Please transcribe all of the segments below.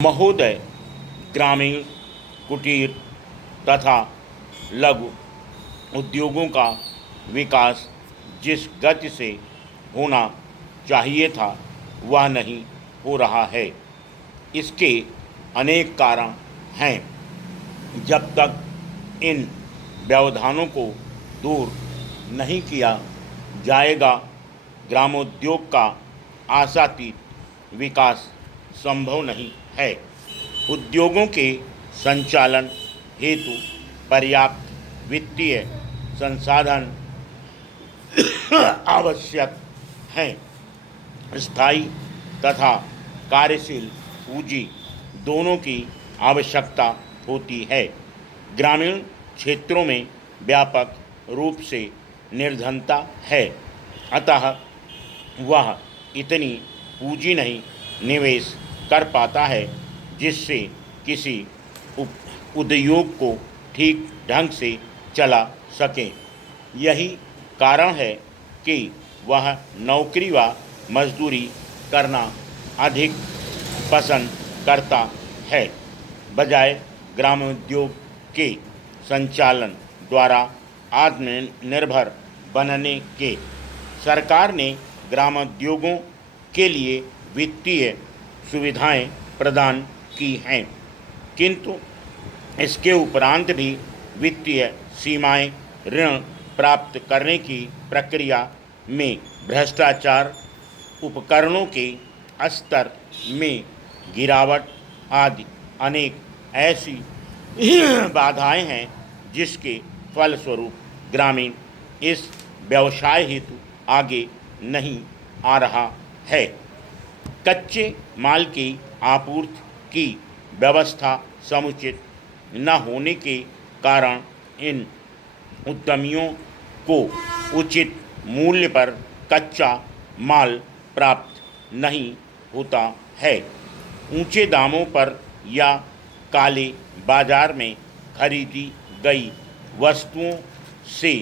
महोदय, ग्रामीण कुटीर तथा लघु उद्योगों का विकास जिस गति से होना चाहिए था वह नहीं हो रहा है। इसके अनेक कारण हैं। जब तक इन व्यवधानों को दूर नहीं किया जाएगा, ग्रामोद्योग का आशातीत विकास संभव नहीं है। उद्योगों के संचालन हेतु पर्याप्त वित्तीय संसाधन आवश्यक हैं। स्थायी तथा कार्यशील पूंजी दोनों की आवश्यकता होती है। ग्रामीण क्षेत्रों में व्यापक रूप से निर्धनता है, अतः वह इतनी पूंजी नहीं निवेश कर पाता है जिससे किसी उद्योग को ठीक ढंग से चला सके। यही कारण है कि वह नौकरी व मजदूरी करना अधिक पसंद करता है, बजाय ग्रामोद्योग के संचालन द्वारा आत्मनिर्भर बनने के। सरकार ने ग्रामोद्योगों के लिए वित्तीय सुविधाएं प्रदान की हैं, किंतु इसके उपरांत भी वित्तीय सीमाएं ऋण प्राप्त करने की प्रक्रिया में भ्रष्टाचार, उपकरणों के स्तर में गिरावट आदि अनेक ऐसी बाधाएं हैं जिसके फलस्वरूप ग्रामीण इस व्यवसाय हेतु आगे नहीं आ रहा है। कच्चे माल की आपूर्ति की व्यवस्था समुचित न होने के कारण इन उद्यमियों को उचित मूल्य पर कच्चा माल प्राप्त नहीं होता है। ऊंचे दामों पर या काले बाजार में खरीदी गई वस्तुओं से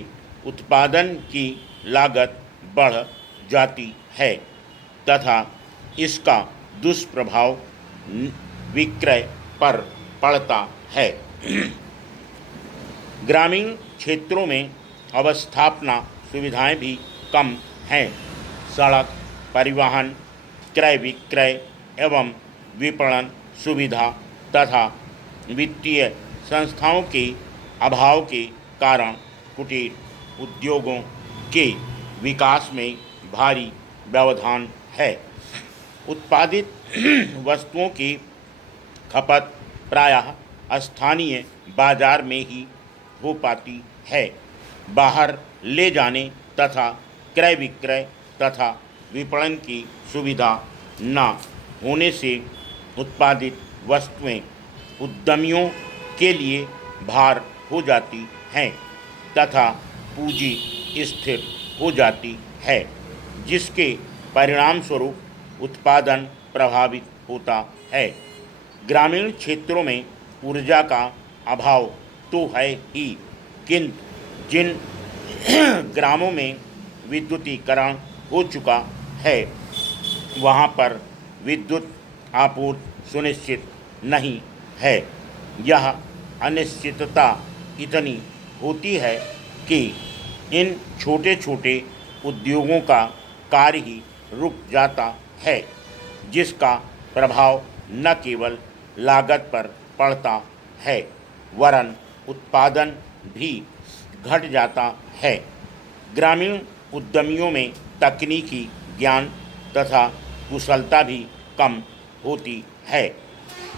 उत्पादन की लागत बढ़ जाती है तथा इसका दुष्प्रभाव विक्रय पर पड़ता है। ग्रामीण क्षेत्रों में अवस्थापना सुविधाएं भी कम हैं। सड़क, परिवहन, क्रय विक्रय एवं विपणन सुविधा तथा वित्तीय संस्थाओं के अभाव के कारण कुटीर उद्योगों के विकास में भारी व्यवधान है। उत्पादित वस्तुओं की खपत प्रायः स्थानीय बाजार में ही हो पाती है। बाहर ले जाने तथा क्रय विक्रय तथा विपणन की सुविधा न होने से उत्पादित वस्तुएं उद्यमियों के लिए भार हो जाती हैं तथा पूंजी स्थिर हो जाती है, जिसके परिणाम स्वरूप उत्पादन प्रभावित होता है। ग्रामीण क्षेत्रों में ऊर्जा का अभाव तो है ही, किंतु जिन ग्रामों में विद्युतीकरण हो चुका है वहाँ पर विद्युत आपूर्ति सुनिश्चित नहीं है। यह अनिश्चितता इतनी होती है कि इन छोटे छोटे उद्योगों का कार्य ही रुक जाता है, जिसका प्रभाव न केवल लागत पर पड़ता है वरन उत्पादन भी घट जाता है। ग्रामीण उद्यमियों में तकनीकी ज्ञान तथा कुशलता भी कम होती है।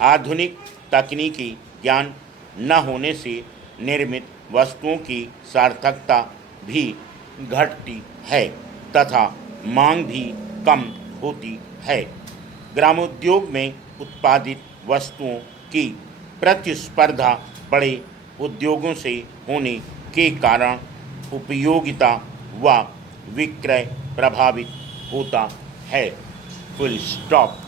आधुनिक तकनीकी ज्ञान न होने से निर्मित वस्तुओं की सार्थकता भी घटती है तथा मांग भी कम होती है। ग्रामोद्योग में उत्पादित वस्तुओं की प्रतिस्पर्धा बड़े उद्योगों से होने के कारण उपयोगिता व विक्रय प्रभावित होता है। Full stop.